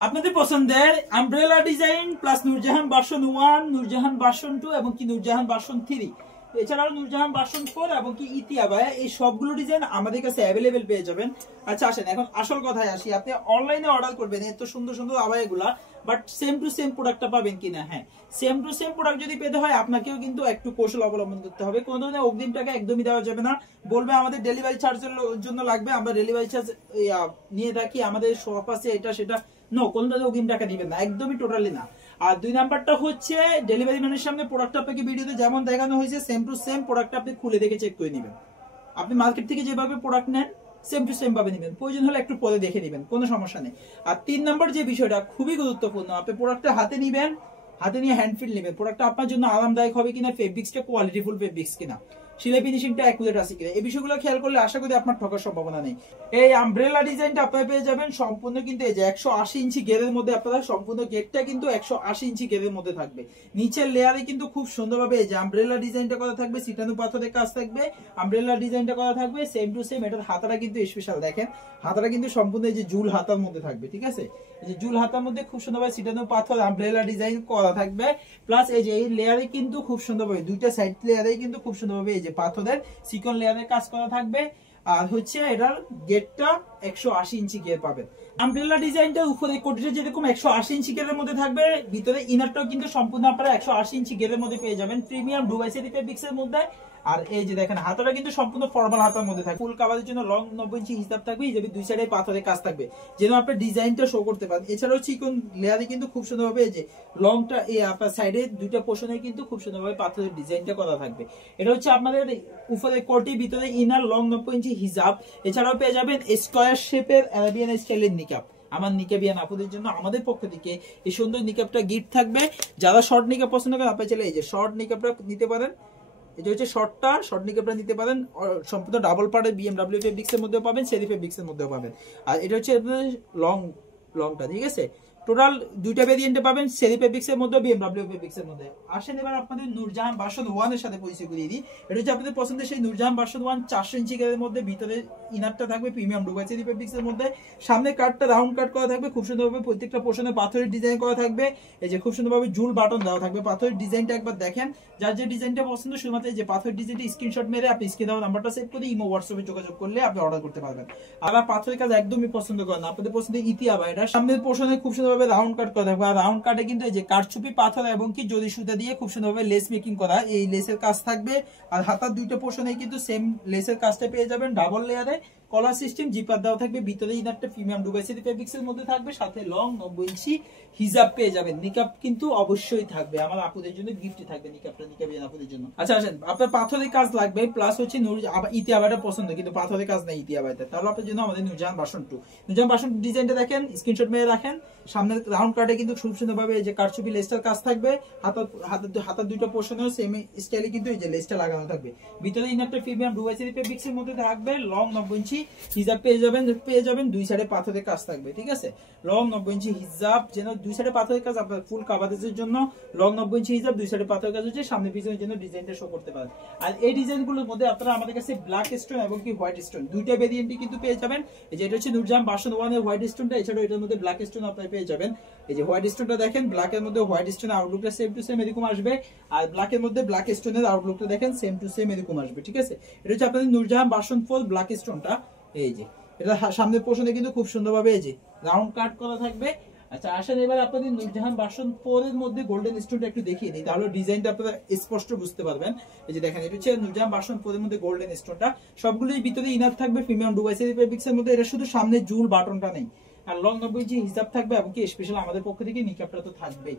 আপনাদের পছন্দের umbrella design plus Nurjahan version 1, Nurjahan version 2 এবং কি নূরজাহান ভার্সন 3, এছাড়াও নূরজাহান ভার্সন 4 এবং কি ইতি আবায়া, এই সবগুলো ডিজাইন আমাদের কাছে অ্যাভেলেবেল পেয়ে যাবেন। আচ্ছা আসেন এখন আসল কথায় আসি, আপনি অনলাইনে অর্ডার করবেন এত সুন্দর সুন্দর আবায়াগুলা, বাট সেম টু সেম প্রোডাক্টটা পাবেন কিনা? হ্যাঁ, সেম টু সেম প্রোডাক্ট যদি পেতে হয় আপনাকেও কিন্তু একটু কৌশল অবলম্বন করতে হবে। কোনো ধরনের অগ্রিম টাকা একদমই দেওয়া যাবে না। বলবে আমাদের ডেলিভারি চার্জের জন্য লাগবে, আমরা ডেলিভারি চার্জ নিয়ে থাকি, আমাদের শপ আছে এটা সেটা, নো, কোনো ধরনের অগ্রিম টাকা দিবেন না, একদমই টোটালি না। আর দুই নাম্বারটা হচ্ছে ডেলিভারি ম্যানের সামনে প্রোডাক্ট আপনাকে ভিডিওতে যেমন দেখানো হয়েছে সেম টু সেম প্রোডাক্ট আপনি খুলে দেখে চেক করে নেবেন। আপনি মার্কেট থেকে যেভাবে প্রোডাক্ট নেন সেম টু সেম ভাবে নেবেন, প্রয়োজন হলে একটু পরে দেখে নেবেন, কোনো সমস্যা নেই। আর তিন নাম্বার যে বিষয়টা খুবই গুরুত্বপূর্ণ, আপনি প্রোডাক্টটা হাতে নিবেন, হাতে নিয়ে হ্যান্ড ফিল নেবেন, প্রোডাক্টটা আপনার জন্য আরামদায়ক হবে কিনা, ফেব্রিক্সটা কোয়ালিটিফুল ফেব্রিক্স কিনা, সিলাই ফিনিশিংটা অ্যাকুরেট আছে কিনা, এই বিষয়গুলো খেয়াল করলে আশা করি আপনার ঠকার সম্ভাবনা নেই। এই আমব্রেলা ডিজাইনটা আপনারা পেয়ে যাবেন সম্পূর্ণ কিন্তু এই যে 180 ইঞ্চি গেরের মধ্যে, আপনারা সম্পূর্ণ গেটটা কিন্তু 180 ইঞ্চি গেরের মধ্যে থাকবে। নিচের লেয়ারে কিন্তু খুব সুন্দরভাবে এই যে আমব্রেলা ডিজাইনটা করা থাকবে, সিটানো পাথরের কাজ থাকবে, আমব্রেলা ডিজাইনটা করা থাকবে সেম টু সেম। এটার হাতাটা কিন্তু স্পেশাল, দেখেন হাতাটা কিন্তু সম্পূর্ণ এই যে জুল হাতার মধ্যে থাকবে, ঠিক আছে? এই যে জুল হাতার মধ্যে খুব সুন্দরভাবে সিটানো পাথর আমব্রেলা ডিজাইন করা থাকবে, প্লাস এই যে এই লেয়ারে কিন্তু খুব সুন্দরভাবে দুইটা সাইড লেয়ারে কিন্তু খুব সুন্দরভাবে এই যে পাথরের সিকন লেয়ারের কাজ করা থাকবে। আর হচ্ছে এটার গেটটা 180 ইঞ্চি গেট পাবেন। আমব্রেলা ডিজাইনটা উপরে কোটিটা যেরকম 180 ইঞ্চি গেটের মধ্যে থাকবে, ভিতরে ইনারটাও কিন্তু সম্পূর্ণ আপনারা 180 ইঞ্চি গেটের মধ্যে পেয়ে যাবেন, প্রিমিয়াম ডুবাই সেরি ফেব্রিক্সের মধ্যে। আর এই যে দেখেন হাতাটা কিন্তু সম্পূর্ণ ফর্মাল হাতার মধ্যে থাকবে, ফুল কাভারের জন্য লং 90 ইঞ্চি হিসাব থাকবে, এই যে দুই সাইডে পাথরের কাজ থাকবে যেন আপনি ডিজাইনটা শো করতে পারেন। এছাড়াও চিকন লেয়ারে কিন্তু খুব সুন্দরভাবে এই যে লংটা এই আপনার সাইডে দুইটা পোর্শনে কিন্তু খুব সুন্দরভাবে পাথরের ডিজাইনটা করা থাকবে। এটা হচ্ছে আপনাদের উপরে কোটি, ভিতরে ইনার লং 90 ইঞ্চি হিসাব। এছাড়াও পেয়ে যাবেন স্কয়ার শেপের আরাবিয়ান স্টাইলের নিকাব। আমার নিকাবিয়ান আপুদের জন্য আমাদের পক্ষ থেকে এই সুন্দর নিকাবটা গিফট থাকবে। যারা শর্ট নিকাব পছন্দ করেন আপনারা চাইলে এই যে শর্ট নিকাবটা নিতে পারেন, এটা হচ্ছে শর্ট নিকাবটা নিতে পারেন, সম্পূর্ণ ডাবল পার্টের বিএমডব্লিউ ফেব্রিক্স এর মধ্যেও পাবেন, সেরি ফেব্রিক্স এর মধ্যেও পাবেন। আর এটা হচ্ছে লংটা, ঠিক আছে? টোটাল দুইটা ভেরিয়েন্টে পাবেন, সেরি ফেব্রিক্স এর মধ্যে, বিএমডব্লিউ ফেব্রিক্স এর মধ্যে। আসেন এবার আপনাদের নূরজাহান ভার্সন 1 এর সাথে পরিচয় করিয়ে দিই। এটা হচ্ছে আপনাদের পছন্দের সেই নূরজাহান ভার্সন 1, 400 ইঞ্চি গেরের মধ্যে, ভিতরে ইনারটা থাকবে প্রিমিয়াম ডুবাই সেরি ফেব্রিক্স এর মধ্যে, সামনে কাটটা রাউন্ড কাট করা থাকবে, খুব সুন্দরভাবে প্রত্যেকটা পোর্শনে পাথরের ডিজাইন করা থাকবে। এই যে খুব সুন্দরভাবে জুল বাটন দেওয়া থাকবে, পাথরের ডিজাইনটা একবার দেখেন, যার যে ডিজাইনটা পছন্দ শুধুমাত্র এই যে পাথরের ডিজাইনটা স্ক্রিনশট মেরে আপনি স্ক্রিনে দেওয়া নাম্বারটা সেভ করে ইমো হোয়াটসঅ্যাপে যোগাযোগ করলে আপনি অর্ডার করতে পারবেন। আর পাথরের কাজ একদমই পছন্দ করেন আপনাদের পছন্দের ইতি আবায়া, এটা সামনের পোর্শনে খুব সুন্দরভাবে রাউন্ড কাট করা থাকবে। আর রাউন্ড কাটে কিন্তু এই যে কারচুপি পাথর এবং কি জরি সুতা দিয়ে খুব সুন্দরভাবে লেস মেকিং করা, এই লেসের কাজ থাকবে। আর হাতার দুইটা পোর্শনে কিন্তু সেম লেসের কাজটা পেয়ে যাবেন, ডাবল লেয়ারে কলার সিস্টেম, জিপার দেওয়া থাকবে, ভিতরে ইনারটা প্রিমিয়াম ডুবাই সেরি ফেব্রিক্স এর মধ্যে থাকবে, সাথে লং 90 ইঞ্চি হিজাব পেয়ে যাবেন। নিকাব কিন্তু অবশ্যই থাকবে, আমার আপুদের জন্য গিফট থাকবে নিকাবটা, নিকাবিয়ান আপুদের জন্য। আচ্ছা আসেন, আপনার পাথরের কাজ লাগবে, প্লাস হচ্ছে ইতি আবায়াটা পছন্দ কিন্তু পাথরের কাজ নাই ইতি আবায়াতে, তাহলে আপনার জন্য আমাদের নূরজাহান ভার্সন 2। নূরজাহান ভার্সন ডিজাইনটা দেখেন, স্ক্রিনশট মেরে রাখেন। সামনের রাউন্ড কাটে কিন্তু খুব সুন্দরভাবে এই যে কারচুপি লেসটার কাজ থাকবে, হাতার দুইটা পোর্শনেও সেম স্টাইলে কিন্তু এই যে লেসটা লাগানো থাকবে, ভিতরে ইনারটা প্রিমিয়াম ডুবাই সেরি ফেব্রিক্স এর মধ্যে থাকবে, লং 90 ইঞ্চি হিজাব পেয়ে যাবেন, দুই সাইডে পাথরের কাজ থাকবে, ঠিক আছে? লং 90 ইঞ্চি হিজাব, যেন দুই সাইডে পাথরের কাজ আপনার ফুল কাভারেজের জন্য লং 90 ইঞ্চি হিজাব, দুই সাইডে পাথরের কাজ হচ্ছে, সামনে পিছনের জন্য ডিজাইনটা শো করতে পারেন। আর এই ডিজাইনগুলোর মধ্যে আপনারা আমাদের কাছে ব্ল্যাক স্টোন এবং কি হোয়াইট স্টোন দুইটা ভেরিয়েন্টই কিন্তু পেয়ে যাবেন। এই যে এটা হচ্ছে নূরজাহান ভার্সন 1 এর হোয়াইট স্টোনটা, এছাড়াও এটার মধ্যে ব্ল্যাক স্টোন আপনারা পেয়ে যাবেন। এই যে হোয়াইট স্টোনটা দেখেন, ব্ল্যাক এর মধ্যে হোয়াইট স্টোন আউটলুকটা সেম টু সেম এরকম আসবে, আর ব্ল্যাক এর মধ্যে ব্ল্যাক স্টোনের আউটলুকটা দেখেন সেম টু সেম এরকম আসবে, ঠিক আছে? এটা হচ্ছে আপনাদের নূরজাহান ভার্সন 4 ব্ল্যাক স্টোনটা। এই যে এটা সামনের পোর্শনে কিন্তু খুব সুন্দরভাবে এই যে রাউন্ড কাট করা থাকবে। আচ্ছা আসেন এবার আপনাদের নূরজাহান ভার্সন 4 এর মধ্যে গোল্ডেন স্টোনটা একটু দেখিয়ে দিই, তাহলে ডিজাইনটা আপনারা স্পষ্ট বুঝতে পারবেন। এই যে দেখেন, এটা হচ্ছে নূরজাহান ভার্সন 4 এর মধ্যে গোল্ডেন স্টোনটা, সবগুলোই ভিতরে ইনার থাকবে প্রিমিয়াম ডুবাই সেরি ফেব্রিক্স এর মধ্যে। এটা শুধু সামনে জুল বাটনটা নেই, আর লং 90 ইঞ্চি হিসাব থাকবে এবং কি স্পেশাল আমাদের পক্ষ থেকে নিকাবটা তো থাকবেই।